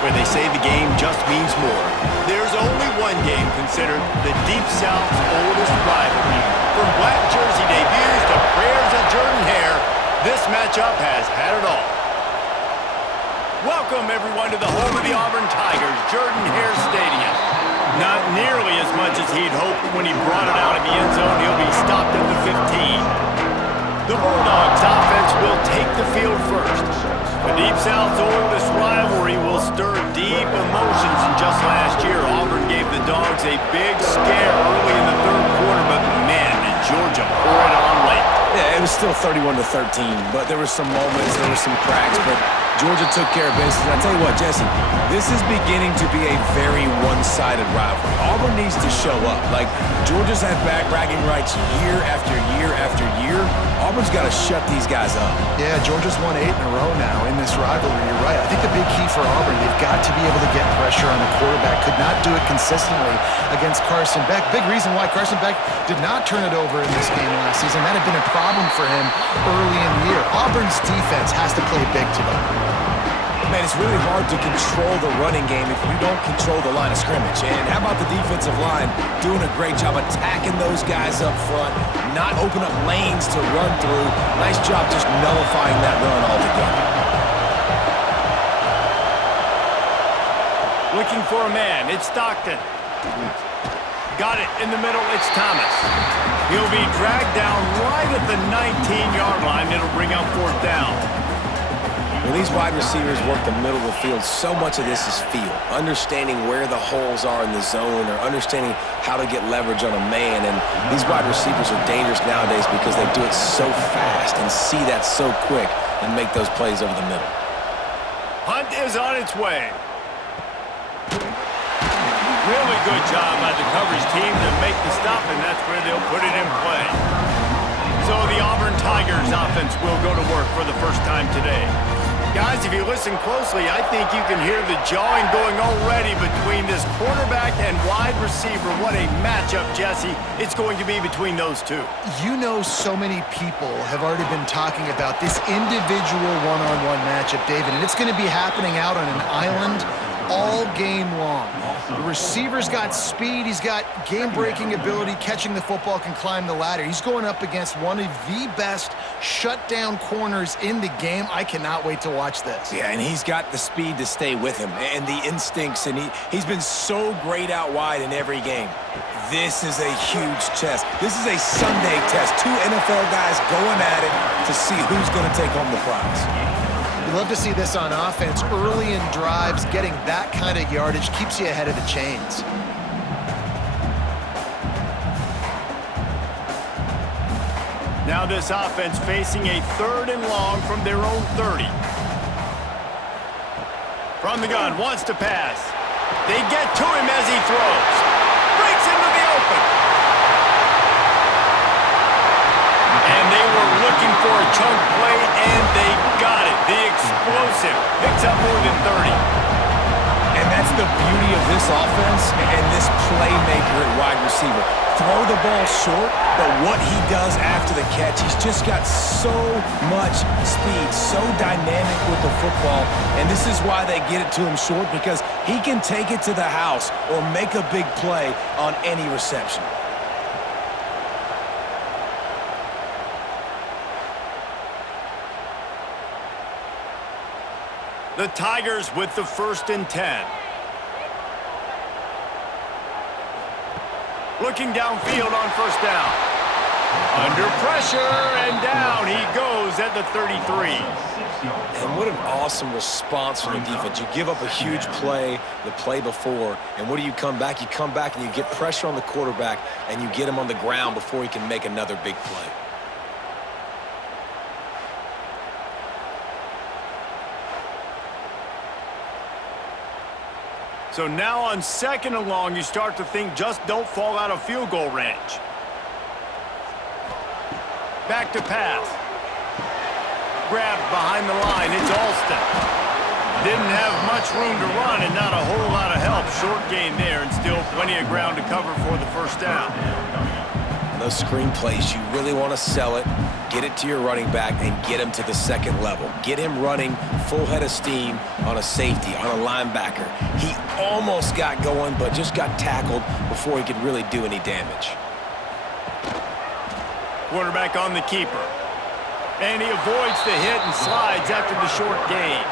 where they say the game just means more. There's only one game considered the Deep South's oldest rivalry. From black jersey debuts to prayers of Jordan Hare, this matchup has had it all. Welcome, everyone, to the home of the Auburn Tigers, Jordan Hare Stadium. Not nearly as much as he'd hoped when he brought it out of the end zone. He'll be stopped at the 15. The Bulldogs offense will take the field first. The Deep South's oldest rivalry will stir deep emotions, and just last year, Auburn gave the Dogs a big scare early in the third quarter, but man, did Georgia pour it on late. Yeah, it was still 31-13, but there were some moments, there were some cracks, but Georgia took care of business. And I tell you what, Jesse, this is beginning to be a very one-sided rivalry. Auburn needs to show up. Like, Georgia's had bragging rights year after year after year. Auburn's got to shut these guys up. Yeah, Georgia's won 8 in a row now in this rivalry. You're right. I think the big key for Auburn, they've got to be able to get pressure on the quarterback. Could not do it consistently against Carson Beck. Big reason why Carson Beck did not turn it over in this game last season. That had been a problem for him early in the year. Auburn's defense has to play big today. Man, it's really hard to control the running game if you don't control the line of scrimmage. And how about the defensive line doing a great job attacking those guys up front, not open up lanes to run through. Nice job just nullifying that run altogether. Looking for a man, it's Stockton. Got it in the middle, it's Thomas. He'll be dragged down right at the 19-yard line. It'll bring up fourth down. When these wide receivers work the middle of the field, so much of this is feel. Understanding where the holes are in the zone or understanding how to get leverage on a man. And these wide receivers are dangerous nowadays because they do it so fast and see that so quick and make those plays over the middle. Hunt is on its way. Really good job by the coverage team to make the stop, and that's where they'll put it in play. So the Auburn Tigers offense will go to work for the first time today. Guys, if you listen closely, I think you can hear the jawing going already between this quarterback and wide receiver. What a matchup, Jesse, it's going to be between those two. You know, so many people have already been talking about this individual one-on-one matchup, David, and it's going to be happening out on an island all game long. The receiver's got speed, he's got game-breaking ability, catching the football, can climb the ladder. He's going up against one of the best shutdown corners in the game. I cannot wait to watch this. Yeah, and he's got the speed to stay with him and the instincts, and he's been so great out wide in every game. This is a huge test. This is a Sunday test. Two NFL guys going at it to see who's going to take home the prize. You love to see this on offense. Early in drives, getting that kind of yardage keeps you ahead of the chains. Now this offense facing a 3rd and long from their own 30. From the gun, wants to pass. They get to him as he throws. Breaks into the open. And they were looking for a chunk play, and they got it. The explosive picks up more than 30. And that's the beauty of this offense and this playmaker at wide receiver. Throw the ball short, but what he does after the catch, he's just got so much speed, so dynamic with the football, and this is why they get it to him short, because he can take it to the house or make a big play on any reception. The Tigers with the 1st and 10. Looking downfield on first down. Under pressure, and down he goes at the 33. And what an awesome response from the defense. You give up a huge play the play before, and what do you come back? You come back and you get pressure on the quarterback, and you get him on the ground before he can make another big play. So now on 2nd and long, you start to think just don't fall out of field goal range. Back to pass. Grabbed behind the line, it's Alston. Didn't have much room to run and not a whole lot of help. Short gain there and still plenty of ground to cover for the first down. Those screen plays, you really want to sell it. get it to your running back and get him to the second level. Get him running full head of steam on a safety, on a linebacker. He almost got going, but just got tackled before he could really do any damage. Quarterback on the keeper. And he avoids the hit and slides after the short gain.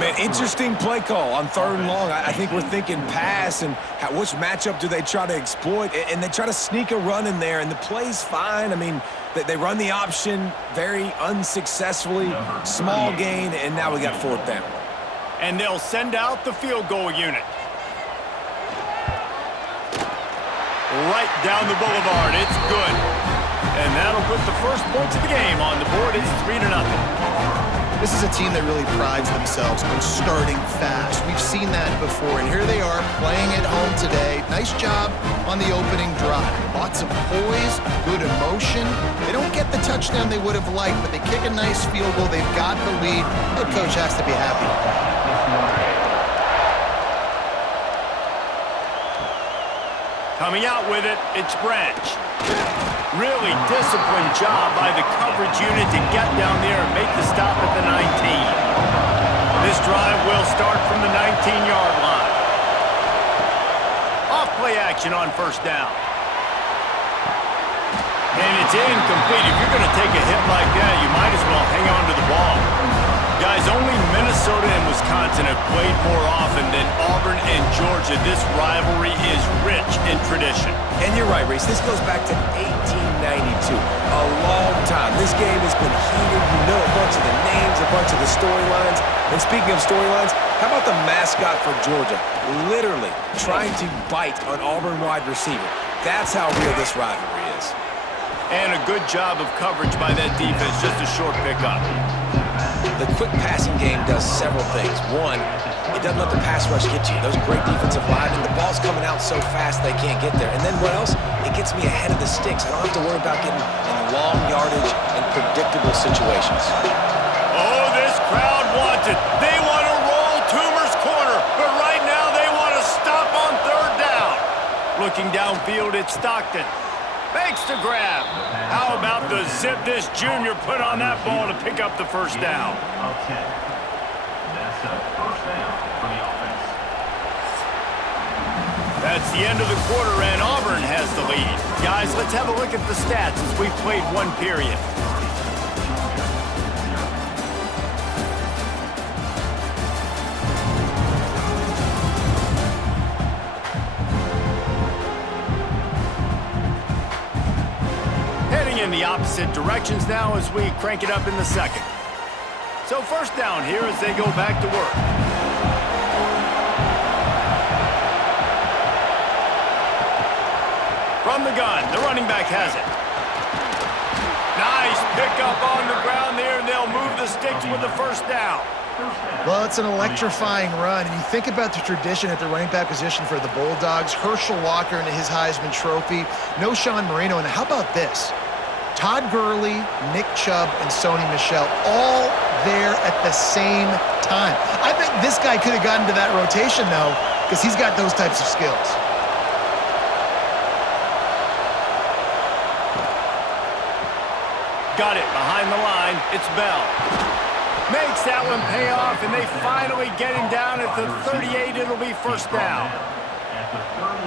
Man, interesting play call on 3rd and long. I think we're thinking pass and which matchup do they try to exploit, and they try to sneak a run in there, and the play's fine. I mean, they run the option very unsuccessfully, small gain, and now we got 4th down. And they'll send out the field goal unit. Right down the boulevard, it's good. And that'll put the first points of the game on the board. It's 3-0. This is a team that really prides themselves on starting fast. We've seen that before, and here they are playing at home today. Nice job on the opening drive. Lots of poise, good emotion. They don't get the touchdown they would have liked, but they kick a nice field goal. They've got the lead. Head coach has to be happy with that. Coming out with it, it's Branch. Really disciplined job by the coverage unit to get down there and make the stop at the 19. This drive will start from the 19-yard line. Off play action on 1st down. And it's incomplete. If you're going to take a hit like that, you might as well hang on to the ball. Guys, only Minnesota and Wisconsin have played more often than Auburn and Georgia. This rivalry is rich in tradition. And you're right, Reese. This goes back to 1892. A long time. This game has been heated. You know a bunch of the names, a bunch of the storylines. And speaking of storylines, how about the mascot for Georgia? Literally trying to bite an Auburn wide receiver. That's how real this rivalry is. And a good job of coverage by that defense. Just a short pickup. The quick passing game does several things. One, it doesn't let the pass rush get to you. Those great defensive linemen, the ball's coming out so fast they can't get there. And then what else? It gets me ahead of the sticks. I don't have to worry about getting in long yardage and predictable situations. Oh, this crowd wants it. They want to roll Toomer's corner, but right now they want to stop on 3rd down. Looking downfield, it's Stockton. Makes the grab. How about the zip this junior put on that ball to pick up the 1st down? Okay. That's a 1st down for the offense. That's the end of the quarter, and Auburn has the lead. Guys, let's have a look at the stats as we've played 1 period. In the opposite directions now as we crank it up in the 2nd. So 1st down here as they go back to work. From the gun, the running back has it. Nice pickup on the ground there, and they'll move the sticks with the 1st down. Well, it's an electrifying run, and you think about the tradition at the running back position for the Bulldogs. Herschel Walker into his Heisman Trophy. No Sean Marino, and how about this? Todd Gurley, Nick Chubb, and Sony Michel all there at the same time. I bet this guy could have gotten to that rotation, though, because he's got those types of skills. Got it behind the line. It's Bell. Makes that one pay off, and they finally get him down at the 38. It'll be 1st down.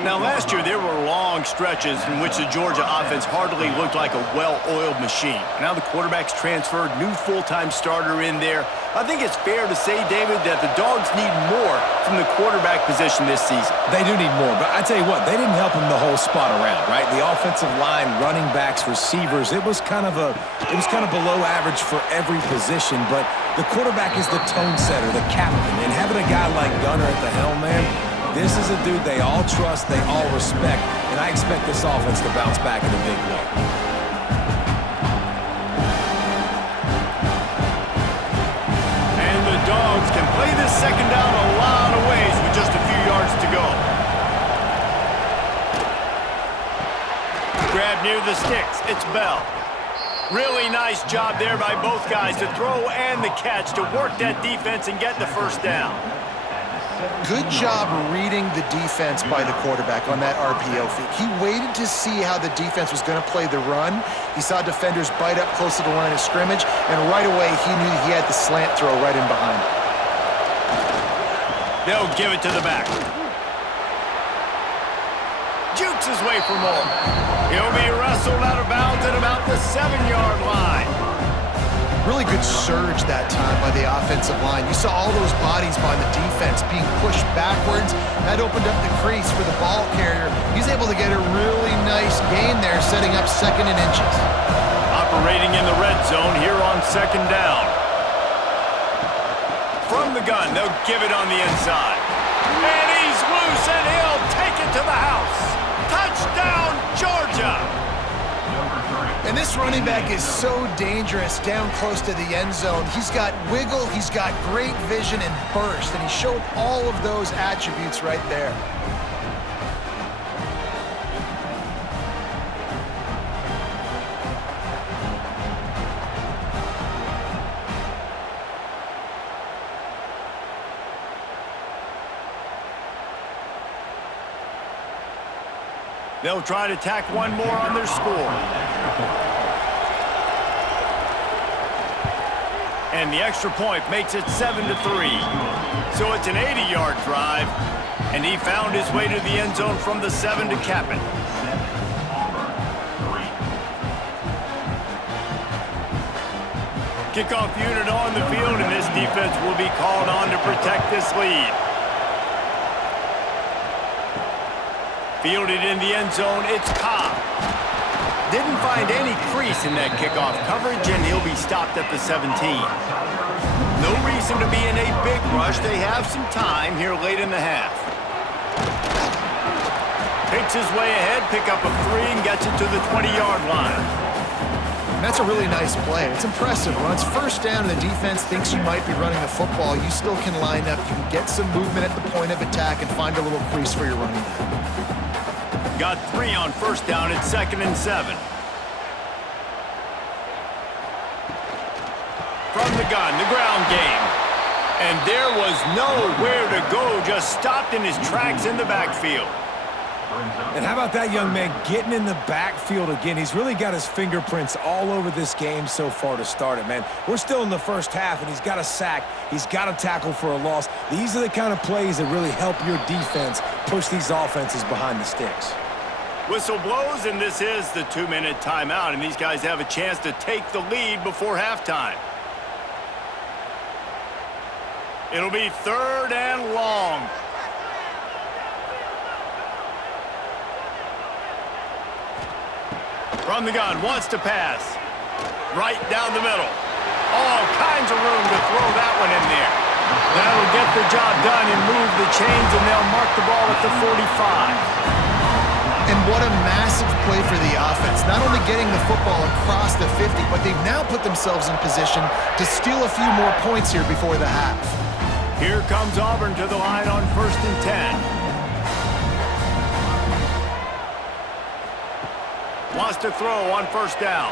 Now, last year, there were long stretches in which the Georgia offense hardly looked like a well-oiled machine. Now the quarterback's transferred, new full-time starter in there. I think it's fair to say, David, that the Dogs need more from the quarterback position this season. They do need more, but I tell you what, they didn't help him the whole spot around, right? The offensive line, running backs, receivers, it was kind of below average for every position, but the quarterback is the tone setter, the captain, and having a guy like Gunner at the helm, man, this is a dude they all trust, they all respect, and I expect this offense to bounce back in a big way. And the Dogs can play this 2nd down a lot of ways with just a few yards to go. Grab near the sticks, it's Bell. Really nice job there by both guys to throw and the catch to work that defense and get the 1st down. Good job reading the defense by the quarterback on that RPO fake. He waited to see how the defense was going to play the run. He saw defenders bite up close to the line of scrimmage, and right away he knew he had the slant throw right in behind him. They'll give it to the back. Jukes his way for more. He'll be wrestled out of bounds at about the 7-yard line. Really good surge that time by the offensive line. You saw all those bodies by the defense being pushed backwards. That opened up the crease for the ball carrier. He's able to get a really nice gain there, setting up 2nd and inches. Operating in the red zone here on 2nd down. From the gun, they'll give it on the inside. And he's loose, and he'll take it to the house. Touchdown, Georgia! And this running back is so dangerous down close to the end zone. He's got wiggle, he's got great vision and burst, and he showed all of those attributes right there. They'll try to tack one more on their score. And the extra point makes it 7-3. So it's an 80-yard drive, and he found his way to the end zone from the 7 to cap it. Kickoff unit on the field, and this defense will be called on to protect this lead. Fielded in the end zone, it's Cobb. Didn't find any crease in that kickoff coverage, and he'll be stopped at the 17. No reason to be in a big rush. They have some time here late in the half. Picks his way ahead, pick up a 3, and gets it to the 20-yard line. And that's a really nice play. It's impressive. When it's 1st down and the defense thinks you might be running the football, you still can line up. You can get some movement at the point of attack and find a little crease for your running back. Got 3 on 1st down at 2nd and 7. From the gun, the ground game. And there was nowhere to go, just stopped in his tracks in the backfield. And how about that young man getting in the backfield again? He's really got his fingerprints all over this game so far to start it, man. We're still in the 1st half, and he's got a sack. He's got a tackle for a loss. These are the kind of plays that really help your defense push these offenses behind the sticks. Whistle blows, and this is the 2-minute timeout, and these guys have a chance to take the lead before halftime. It'll be 3rd and long. From the gun, wants to pass. Right down the middle. All kinds of room to throw that one in there. That'll get the job done and move the chains, and they'll mark the ball at the 45. And what a massive play for the offense. Not only getting the football across the 50, but they've now put themselves in position to steal a few more points here before the half. Here comes Auburn to the line on 1st and 10. Wants to throw on 1st down.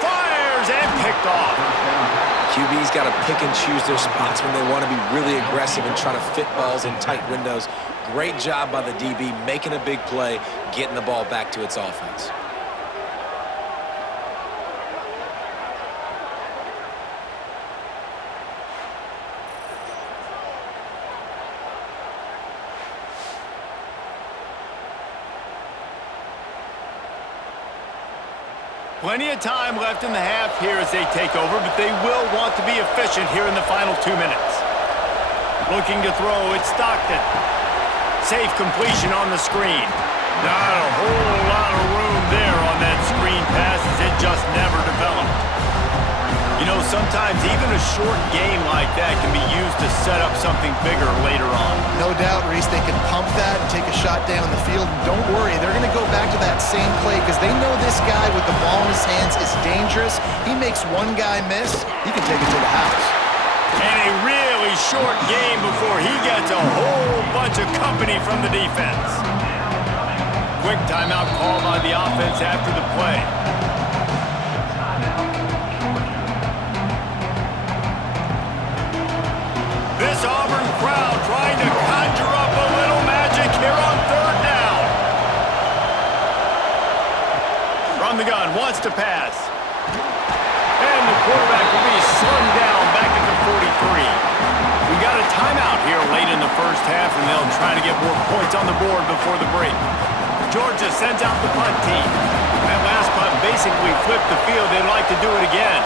Fires and picked off. QB's got to pick and choose their spots when they want to be really aggressive and try to fit balls in tight windows. Great job by the DB making a big play, getting the ball back to its offense. Plenty of time left in the half here as they take over, but they will want to be efficient here in the final 2 minutes. Looking to throw, it's Stockton. Safe completion on the screen. Not a whole lot of room there on that screen pass as it just never developed. You know, sometimes even a short game like that can be used to set up something bigger later on. No doubt, Reese, they can pump that and take a shot down the field. And don't worry, they're going to go back to that same play because they know this guy with the ball in his hands is dangerous. He makes one guy miss, he can take it to the house. And a really short game before he gets a whole bunch of company from the defense. Quick timeout call by the offense after the play. This Auburn crowd trying to to pass. And the quarterback will be slung down back at the 43. We got a timeout here late in the first half, and they'll try to get more points on the board before the break. Georgia sends out the punt team. That last punt basically flipped the field. They'd like to do it again.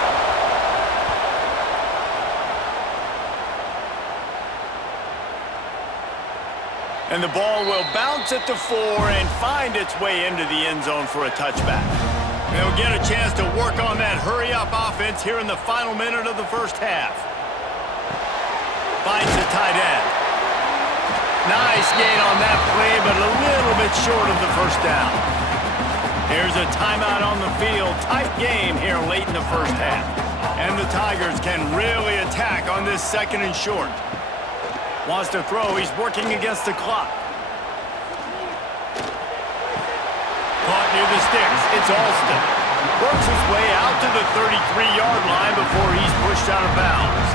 And the ball will bounce at the 4 and find its way into the end zone for a touchback. They'll get a chance to work on that hurry-up offense here in the final minute of the first half. Finds the tight end. Nice gain on that play, but a little bit short of the first down. Here's a timeout on the field. Tight game here late in the first half. And the Tigers can really attack on this second and short. Wants to throw. He's working against the clock. Caught near the sticks. It's Alston. Works his way out to the 33-yard line before he's pushed out of bounds.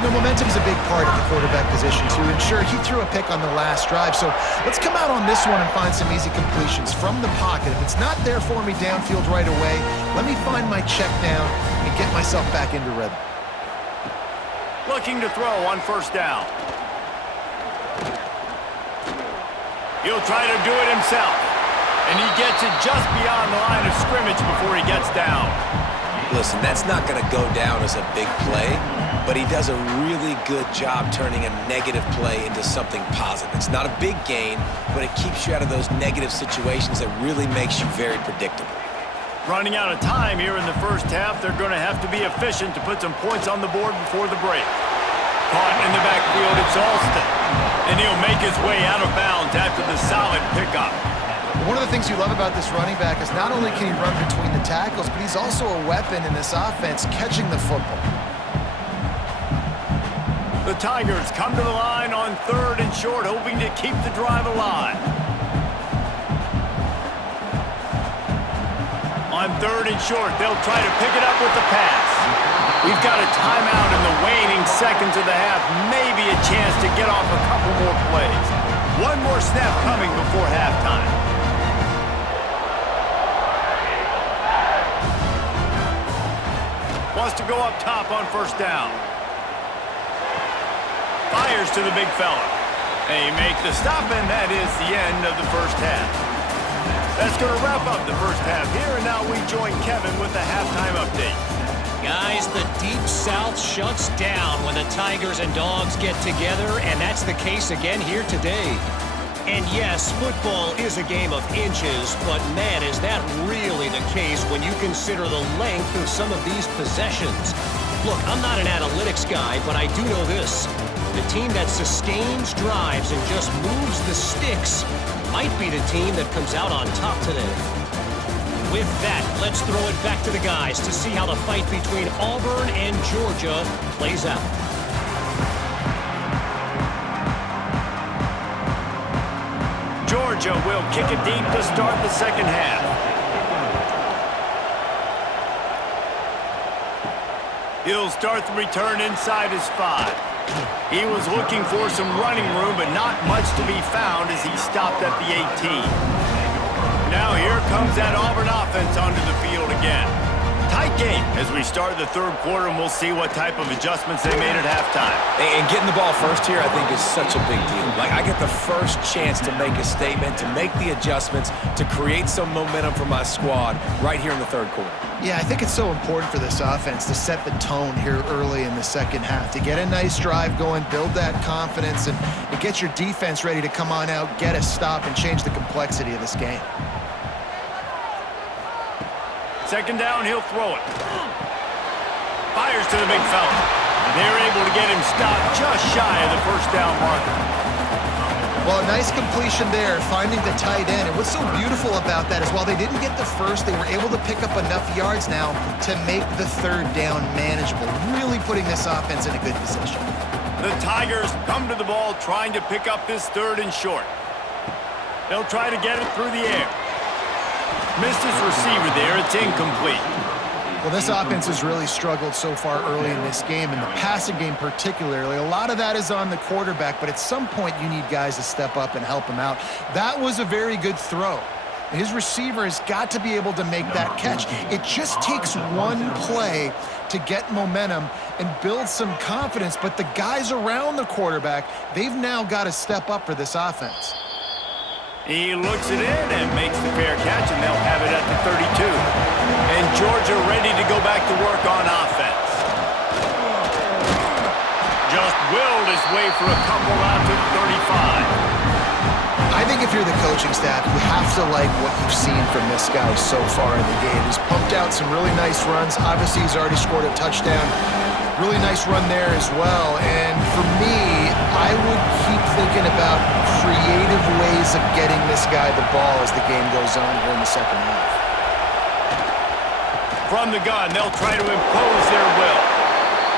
You know, momentum's a big part of the quarterback position, too. And sure, he threw a pick on the last drive, so let's come out on this one and find some easy completions from the pocket. If it's not there for me downfield right away, let me find my check down and get myself back into rhythm. Looking to throw on first down. He'll try to do it himself. And he gets it just beyond the line of scrimmage before he gets down. Listen, that's not going to go down as a big play, but he does a really good job turning a negative play into something positive. It's not a big gain, but it keeps you out of those negative situations that really makes you very predictable. Running out of time here in the first half, they're going to have to be efficient to put some points on the board before the break. Caught in the backfield, it's Alston. And he'll make his way out of bounds after the solid pickup. One of the things you love about this running back is not only can he run between the tackles, but he's also a weapon in this offense catching the football. The Tigers come to the line on third and short, hoping to keep the drive alive. On third and short, they'll try to pick it up with the pass. We've got a timeout in the waning seconds of the half. Maybe a chance to get off a couple more plays. One more snap coming before halftime. Wants to go up top on first down. Fires to the big fella. They make the stop, and that is the end of the first half. That's going to wrap up the first half here, and now we join Kevin with the halftime update. Guys, the Deep South shuts down when the Tigers and Dogs get together, and that's the case again here today. And yes, football is a game of inches, but man, is that really the case when you consider the length of some of these possessions. Look, I'm not an analytics guy, but I do know this. The team that sustains drives and just moves the sticks might be the team that comes out on top today. With that, let's throw it back to the guys to see how the fight between Auburn and Georgia plays out. Georgia will kick it deep to start the second half. He'll start the return inside his 5. He was looking for some running room, but not much to be found as he stopped at the 18. Now here comes that Auburn offense onto the field again. Tight game as we start the third quarter, and we'll see what type of adjustments they made at halftime. And getting the ball first here, I think, is such a big deal. Like, I get the first chance to make a statement, to make the adjustments, to create some momentum for my squad right here in the third quarter. Yeah, I think it's so important for this offense to set the tone here early in the second half, to get a nice drive going, build that confidence, and get your defense ready to come on out, get a stop, and change the complexity of this game. Second down, he'll throw it. Fires to the big fella. They're able to get him stopped just shy of the first down marker. Well, a nice completion there, finding the tight end. And what's so beautiful about that is while they didn't get the first, they were able to pick up enough yards now to make the third down manageable, really putting this offense in a good position. The Tigers come to the ball trying to pick up this third and short. They'll try to get it through the air. Missed his receiver there. It's incomplete. Well, this offense has really struggled so far early in this game, and the passing game particularly. A lot of that is on the quarterback, but at some point you need guys to step up and help him out. That was a very good throw. His receiver has got to be able to make that catch. It just takes one play to get momentum and build some confidence, but the guys around the quarterback, they've now got to step up for this offense. He looks it in and makes the fair catch, and they'll have it at the 32. And Georgia ready to go back to work on offense. Just willed his way for a couple out to the 35. I think if you're the coaching staff, you have to like what you've seen from this guy so far in the game. He's pumped out some really nice runs. Obviously, he's already scored a touchdown. Really nice run there as well. And for me, I would keep thinking about creative ways of getting this guy the ball as the game goes on here in the second half. From the gun, they'll try to impose their will.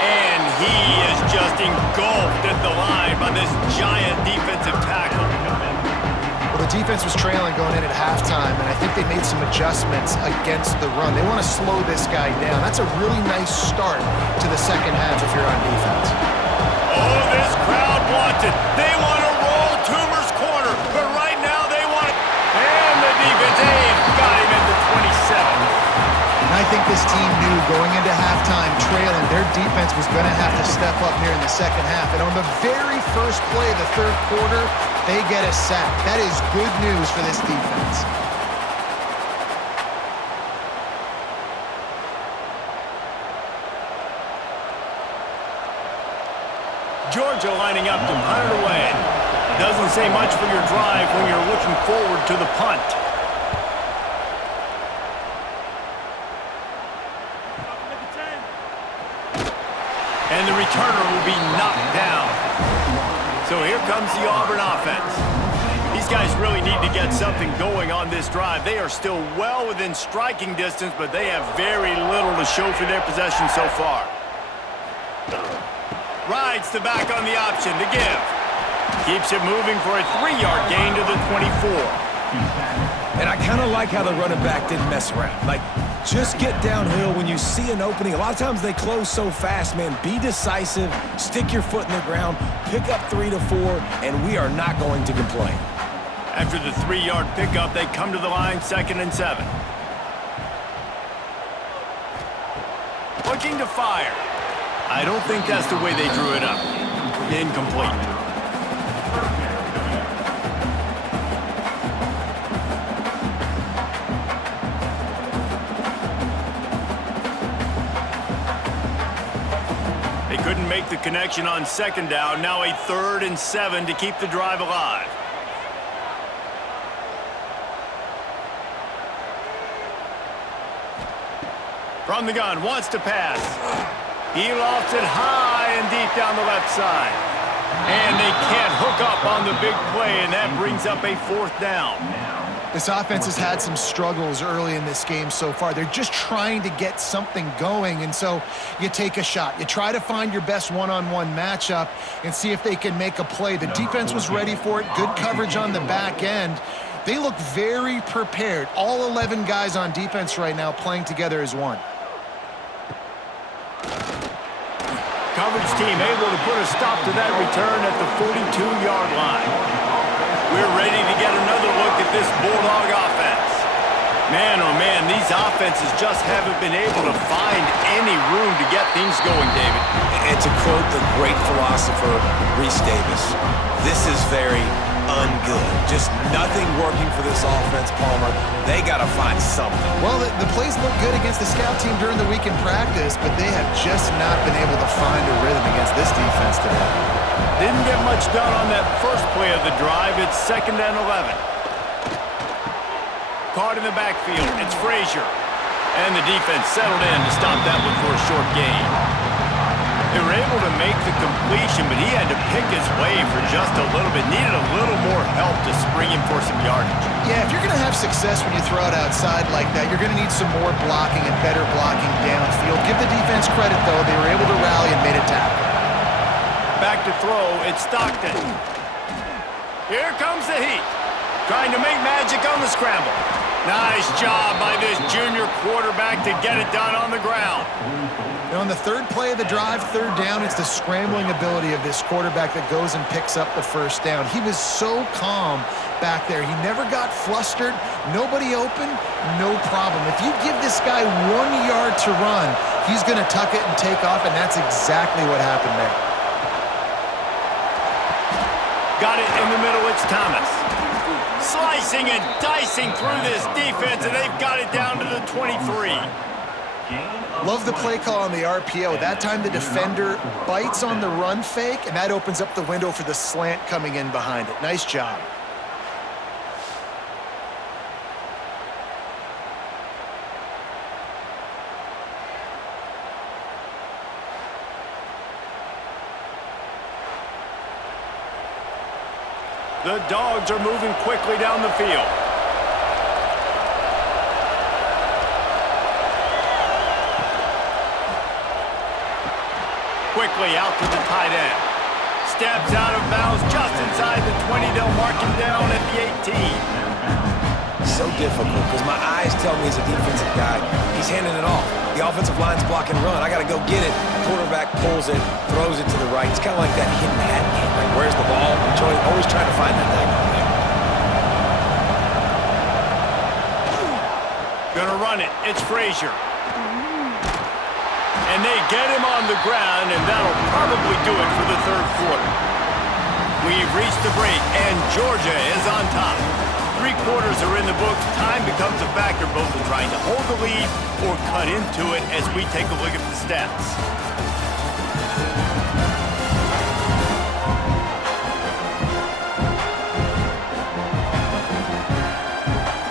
And he is just engulfed at the line by this giant defensive tackle. Well, the defense was trailing going in at halftime, and I think they made some adjustments against the run. They want to slow this guy down. That's a really nice start to the second half if you're on defense. Oh, this crowd wants it. They want to roll Toomer's corner, but right now they want it. And the defense, got him at the 27. And I think this team knew going into halftime trailing, their defense was going to have to step up here in the second half. And on the very first play of the third quarter, they get a sack. That is good news for this defense. Georgia lining up to punt it away. Doesn't say much for your drive when you're looking forward to the punt. And the returner will be knocked down. So here comes the Auburn offense. These guys really need to get something going on this drive. They are still well within striking distance, but they have very little to show for their possession so far. Rides the back on the option to give. Keeps it moving for a 3-yard gain to the 24. And I kind of like how the running back didn't mess around. Like, just get downhill when you see an opening. A lot of times they close so fast, man. Be decisive, stick your foot in the ground, pick up 3 to 4, and we are not going to complain. After the 3-yard pickup, they come to the line 2nd and 7. Looking to fire. I don't think that's the way they drew it up. Incomplete. Couldn't make the connection on 2nd down. Now a 3rd and 7 to keep the drive alive. From the gun, wants to pass. He lofts it high and deep down the left side. And they can't hook up on the big play, and that brings up a 4th down. This offense has had some struggles early in this game so far. They're just trying to get something going, and so you take a shot. You try to find your best one-on-one matchup and see if they can make a play. The defense was ready for it. Good coverage on the back end. They look very prepared. All 11 guys on defense right now playing together as one. Coverage team able to put a stop to that return at the 42-yard line. We're ready to get another look at this Bulldog offense. Man, oh man, these offenses just haven't been able to find any room to get things going, David. And to quote the great philosopher, Reese Davis, this is very ungood. Just nothing working for this offense, Palmer. They got to find something. Well, the plays look good against the scout team during the week in practice, but they have just not been able to find a rhythm against this defense today. Didn't get much done on that first play of the drive. It's 2nd and 11. Caught in the backfield. It's Frazier. And the defense settled in to stop that one for a short gain. They were able to make the completion, but he had to pick his way for just a little bit. Needed a little more help to spring him for some yardage. Yeah, if you're going to have success when you throw it outside like that, you're going to need some more blocking and better blocking downfield. Give the defense credit, though. They were able to rally and made a tackle. Back to throw, it's Stockton. Here comes the heat. Trying to make magic on the scramble. Nice job by this junior quarterback to get it done on the ground. And on the third play of the drive, third down, it's the scrambling ability of this quarterback that goes and picks up the first down. He was so calm back there. He never got flustered. Nobody open, no problem. If you give this guy 1 yard to run, he's going to tuck it and take off, and that's exactly what happened there. Got it in the middle, it's Thomas. Slicing and dicing through this defense, and they've got it down to the 23. Love the play call on the RPO. That time the defender bites on the run fake, and that opens up the window for the slant coming in behind it. Nice job. The Dogs are moving quickly down the field. Quickly out to the tight end. Steps out of bounds just inside the 20. They'll mark him down at the 18. So difficult because my eyes tell me as a defensive guy, he's handing it off. The offensive line's blocking run. I got to go get it. Quarterback pulls it, throws it to the right. It's kind of like that hidden hat game. Like, where's the ball? Always trying to find that thing out there. Gonna run it. It's Frazier. And they get him on the ground, and that'll probably do it for the third quarter. We've reached the break, and Georgia is on top. 3 quarters are in the books. Time becomes a factor, both in trying to hold the lead or cut into it as we take a look at the stats.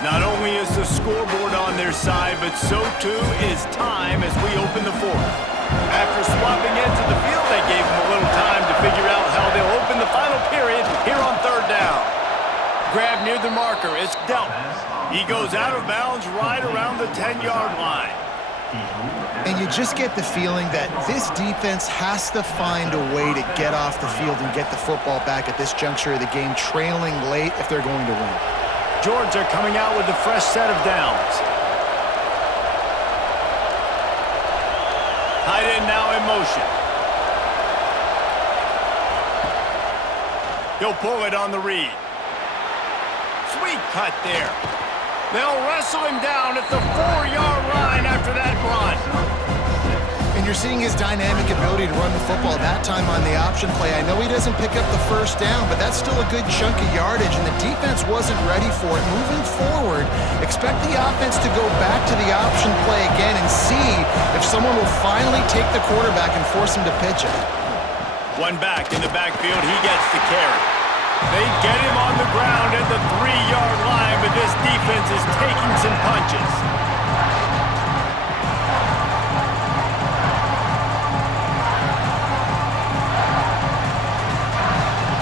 Not only is the scoreboard on their side, but so too is time as we open the fourth. After swapping into the field, they gave them a little time to figure out how they'll open the final period here on third down. Grab near the marker. It's dealt. He goes out of bounds right around the 10-yard line. And you just get the feeling that this defense has to find a way to get off the field and get the football back at this juncture of the game, trailing late if they're going to win. Georgia coming out with a fresh set of downs. Tight end now in motion. He'll pull it on the read. Sweet cut there. They'll wrestle him down at the 4-yard line after that run. And you're seeing his dynamic ability to run the football that time on the option play. I know he doesn't pick up the first down, but that's still a good chunk of yardage, and the defense wasn't ready for it. Moving forward, expect the offense to go back to the option play again and see if someone will finally take the quarterback and force him to pitch it. One back in the backfield, he gets the carry. They get him on the ground at the 3-yard line, but this defense is taking some punches.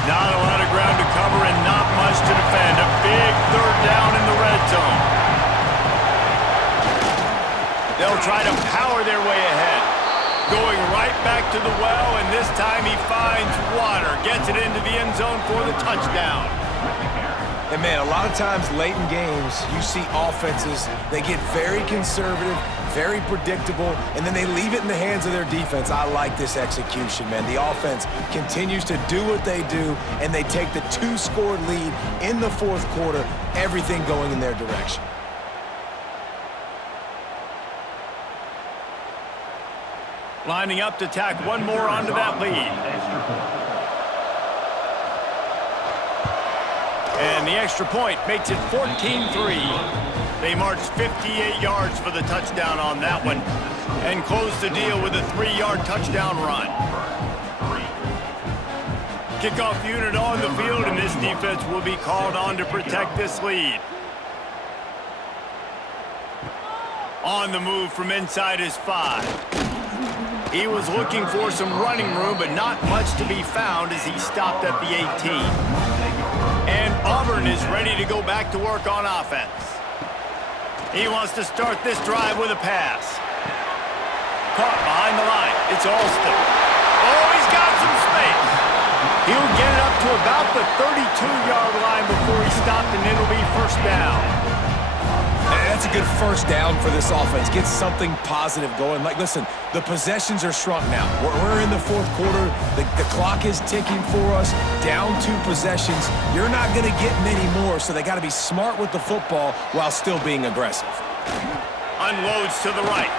Not a lot of ground to cover and not much to defend. A big third down in the red zone. They'll try to power their way ahead. Going right back to the well, and this time he finds water. Gets it into the end zone for the touchdown. And, man, a lot of times late in games, you see offenses, they get very conservative, very predictable, and then they leave it in the hands of their defense. I like this execution, man. The offense continues to do what they do, and they take the 2-score lead in the fourth quarter, everything going in their direction. Lining up to tack one more onto that lead. And the extra point makes it 14-3. They marched 58 yards for the touchdown on that one and closed the deal with a 3-yard touchdown run. Kickoff unit on the field, and this defense will be called on to protect this lead. On the move from inside his 5. He was looking for some running room, but not much to be found as he stopped at the 18. And Auburn is ready to go back to work on offense. He wants to start this drive with a pass. Caught behind the line. It's Alston. Oh, he's got some space. He'll get it up to about the 32-yard line before he stopped, and it'll be first down. That's a good first down for this offense. Get something positive going. Like, listen, the possessions are shrunk now. We're in the fourth quarter. The clock is ticking for us. Down 2 possessions. You're not going to get many more, so they got to be smart with the football while still being aggressive. Unloads to the right.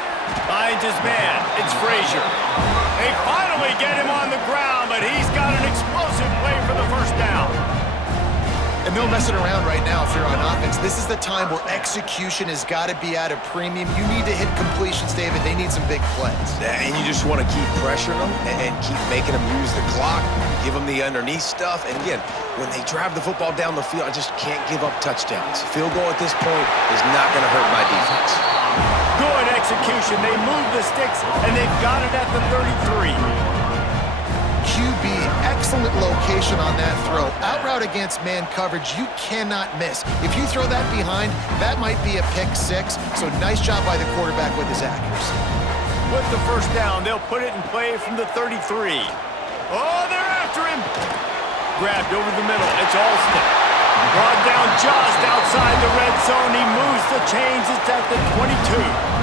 Finds his man. It's Frazier. They finally get him on the ground, but he's got an explosive play for the first down. And no messing around right now if you're on offense. This is the time where execution has got to be at a premium. You need to hit completions, David. They need some big plays. And you just want to keep pressuring them and keep making them use the clock, give them the underneath stuff. And again, when they drive the football down the field, I just can't give up touchdowns. Field goal at this point is not going to hurt my defense. Good execution. They move the sticks, and they've got it at the 33. QB, excellent location on that throw. Out route against man coverage, you cannot miss. If you throw that behind, that might be a pick 6. So nice job by the quarterback with his accuracy. With the first down, they'll put it in play from the 33. Oh, they're after him. Grabbed over the middle. It's Alston. Brought down just outside the red zone. He moves the chains. It's at the 22.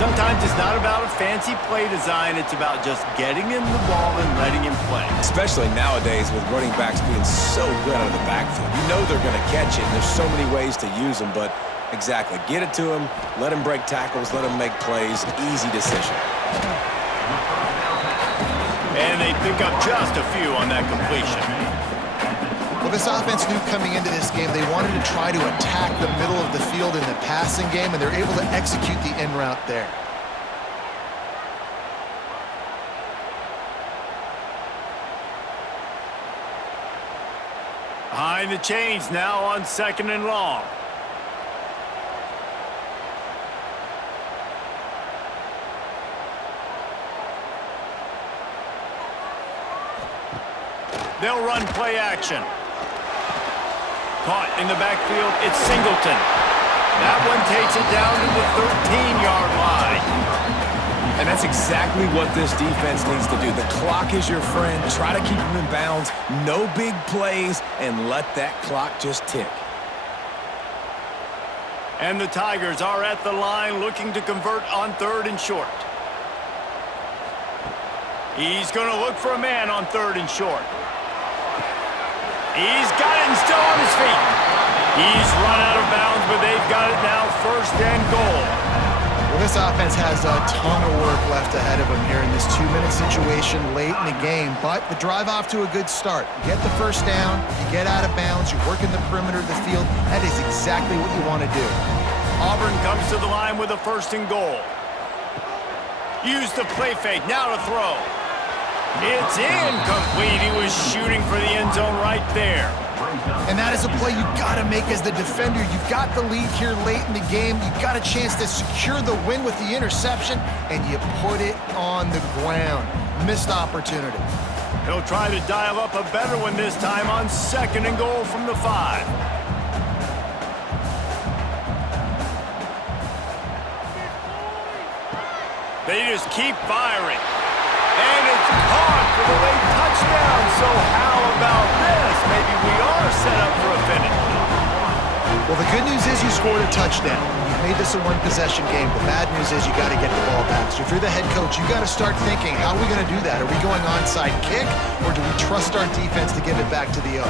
Sometimes it's not about a fancy play design. It's about just getting him the ball and letting him play. Especially nowadays with running backs being so good out of the backfield. You know they're going to catch it, and there's so many ways to use them, but exactly. Get it to him, let him break tackles, let him make plays. Easy decision. And they pick up just a few on that completion. Well, this offense knew coming into this game they wanted to try to attack the middle of the field in the passing game, and they're able to execute the in route there. Behind the chains now on 2nd and long. They'll run play action. Caught in the backfield, it's Singleton. That one takes it down to the 13-yard line. And that's exactly what this defense needs to do. The clock is your friend. Try to keep them in bounds. No big plays, and let that clock just tick. And the Tigers are at the line looking to convert on 3rd and short. He's going to look for a man on 3rd and short. He's got it and still on his feet. He's run out of bounds, but they've got it now 1st and goal. Well, this offense has a ton of work left ahead of them here in this 2-minute situation late in the game, but the drive off to a good start. You get the first down, you get out of bounds, you work in the perimeter of the field. That is exactly what you want to do. Auburn comes to the line with a 1st and goal. Use the play fake, now to throw. It's incomplete. He was shooting for the end zone right there. And that is a play you've got to make as the defender. You've got the lead here late in the game. You've got a chance to secure the win with the interception, and you put it on the ground. Missed opportunity. He'll try to dial up a better one this time on 2nd and goal from the 5. They just keep firing. And it's caught for the late touchdown. So how about this? Maybe we are set up for a finish. Well, the good news is you scored a touchdown. You've made this a one-possession game. The bad news is you got to get the ball back. So if you're the head coach, you got to start thinking, how are we going to do that? Are we going onside kick, or do we trust our defense to give it back to the O?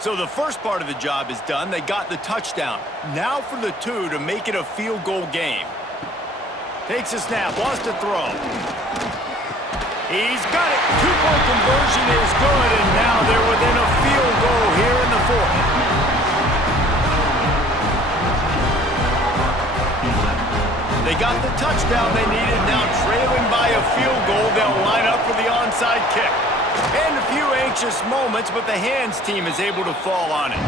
So the first part of the job is done. They got the touchdown. Now for the 2 to make it a field goal game. Takes a snap, wants to throw. He's got it. 2-point conversion is good, and now they're within a field goal here in the 4th. They got the touchdown they needed. Now trailing by a field goal, they'll line up for the onside kick. And a few anxious moments, but the hands team is able to fall on it.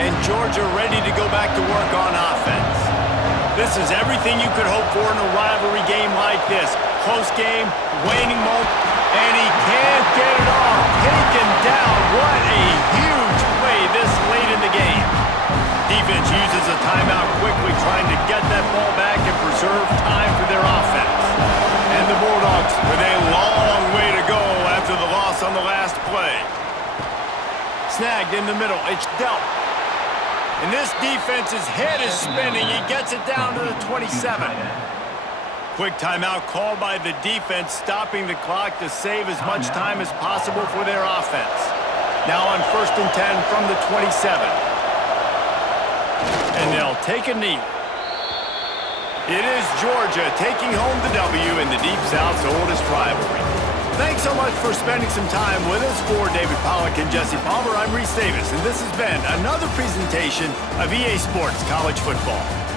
And Georgia ready to go back to work on offense. This is everything you could hope for in a rivalry game like this. Close game, waning moment, and he can't get it off. Take taken down. What a huge play this late in the game. Defense uses a timeout quickly, trying to get that ball back and preserve time for their offense. And the Bulldogs with a long way to go after the loss on the last play. Snagged in the middle. It's dealt. And this defense's head is spinning. He gets it down to the 27. Quick timeout called by the defense, stopping the clock to save as much time as possible for their offense. Now on 1st and 10 from the 27. And they'll take a knee. It is Georgia taking home the W in the Deep South's oldest rivalry. Thanks so much for spending some time with us. For David Pollack and Jesse Palmer, I'm Reese Davis, and this has been another presentation of EA Sports College Football.